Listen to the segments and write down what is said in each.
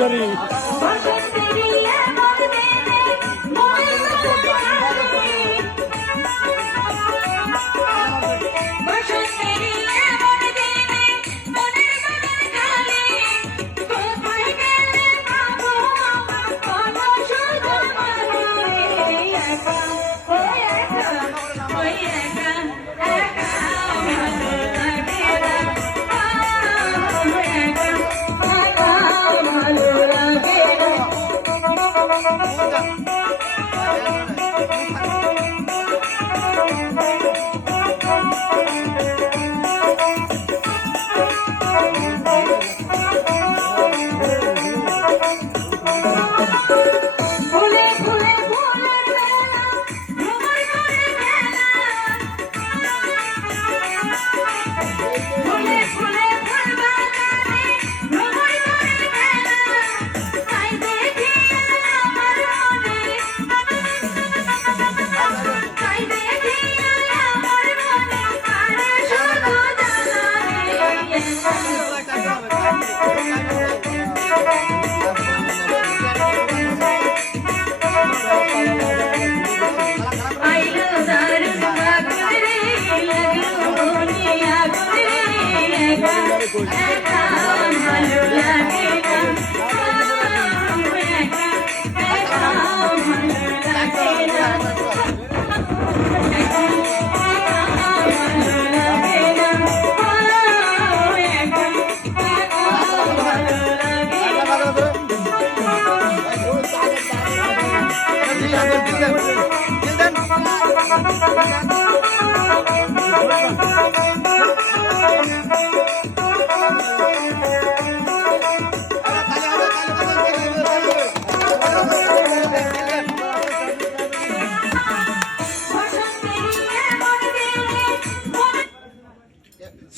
Sorry.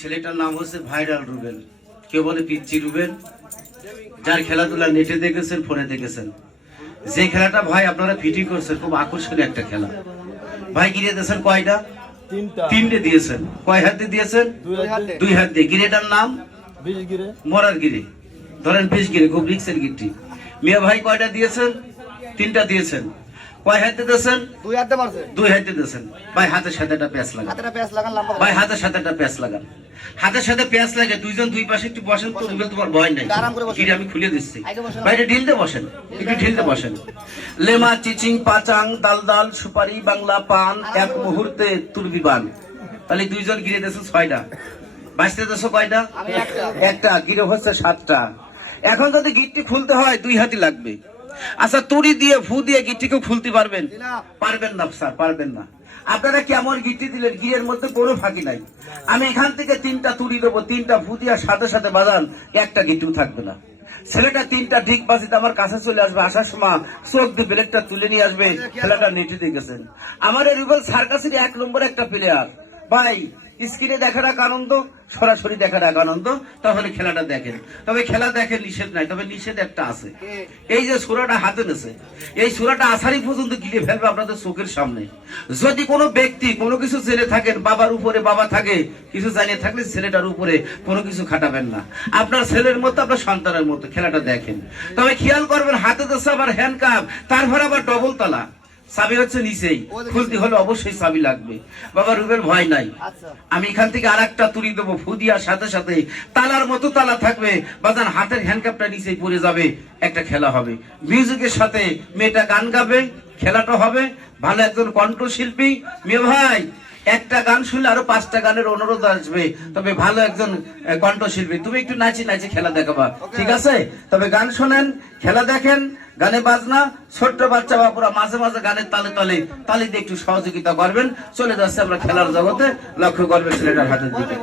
ছেলেটার নাম হচ্ছে ভাইরাল রুবেল, কেউ বলে পিচ্চি রুবেল, যার খেলাধুলা নেটে দেখেছেন, ফোনে দেখেছেন। যে খেলাটা ভাই আপনারা ফিটিং করছেন, খুব আকর্ষণীয় একটা খেলা। ভাই গিরে দিয়েছেন কয়টা? তিনটে দিয়েছেন। কয় হাতে দিয়েছেন? দুই হাত দিয়ে। গিরেটার নাম মরার গিরে, ধরেন 20 গিরে, খুব রিক্সের গিরটি। মিয়া ভাই কয়টা দিয়েছেন? তিনটা দিয়েছেন। কয় হাতে দিয়েছেন? দুই হাতে দিয়েছেন। ভাই হাতের সাথে একটা প্যাঁচ লাগান। ভাই হাতের সাথে একটা প্যাঁচ লাগান। হাতের সাথে প্যাঁচ লাগে, দুইজন দুই পাশে একটু বসেন তো, রুবেল তোমার ভয় নাই, গিরে আমি খুলে দিচ্ছি। ভাই এটা ঢিলতে বসেন, একটু ঢিলতে বসেন। লেমা চিচিং পাচাং দাল দাল সুপারি বাংলা পান এক মুহূর্তে তুরবিবান। তাহলে দুইজন গিরে দিয়েছে 6টা। বাঁচতে দিয়েছো কয়টা? একটা। গিরে হচ্ছে 7টা। এখন যদি গিটটি খুলতে হয় 2 হাতই লাগবে। আচ্ছা, তুড়ি দিয়ে ফু দিয়ে গিটটিকে খুলতে পারবেন? পারবেন না স্যার, পারবেন না। আপনারা কেমন গিটটি দিলেন, গিরের মধ্যে কোনো ফাঁকি নাই। আমি এখান থেকে 3টা তুড়ি দেবো, 3টা ফু দিয়ে সাথে সাথে বাজান, একটা গিট্টিও থাকবে না। ছেলেটা 3টা ঠিক বাজিতে আমার কাছে চলে আসবে, আসার সময় চোখ দিয়ে ব্লেডটা তুলে নিয়ে আসবে। খেলাটা নেটে দেখেছেন। আমার এই রুবেল সার্কাসের 1 নম্বর একটা প্লেয়ার। ভাই স্ক্রিনে দেখার এক আনন্দ, সরাসরি দেখার এক আনন্দ। তাহলে খেলাটা দেখেন, তবে খেলা দেখেন নিষেধ নাই, তবে নিষেধ একটা আছে। এই যে সূরাটা হাতে নেছে, এই সূরাটা আসারই পর্যন্ত গিলে ফেলবে আপনাদের চোখের সামনে। যদি কোনো ব্যক্তি কোনো কিছু জেনে থাকেন, বাবার উপরে বাবা থাকে, কিছু জানিয়ে থাকলে ছেলেটার উপরে কোনো কিছু খাটাবেন না। আপনার ছেলের মতো, আপনার সন্তানের মতো খেলাটা দেখেন। তবে খেয়াল করবেন, হাতে দেশে আবার হ্যান্ডকাপ, তারপর আবার ডবল তালা। চাবি হচ্ছে নিচেই, খুলতে হলে অবশ্যই চাবি লাগবে। বাবা রুবেল ভয় নাই, আমি এখান থেকে আর একটা তুলি দেবো, ফু দিয়ার সাথে সাথে তালার মতো তালা থাকবে, বাজান হাতের হ্যান্ডকাপটা নিচেই পড়ে যাবে, একটা খেলা হবে। মিউজিকের সাথে মেয়েটা গান গাবে, খেলাটা হবে। ভালো একজন কণ্ঠশিল্পী মেয়ে ভাই, একটা গান শুনলে আরো 5টা গানের অনুরোধ আসবে, তবে ভালো একজন কণ্ঠশিল্পী, তুমি একটু নাচি নাচি খেলা দেখাবা, ঠিক আছে? তবে গান শোনেন, খেলা দেখেন, গানে বাজনা, ছোট্ট বাচ্চা বাপুরা মাঝে মাঝে গানের তালে তালে তালে দিয়ে একটু সহযোগিতা করবেন। চলে যাচ্ছে আমরা খেলার জগতে, লক্ষ্য করবেন ছেলেটার হাতের দিকে।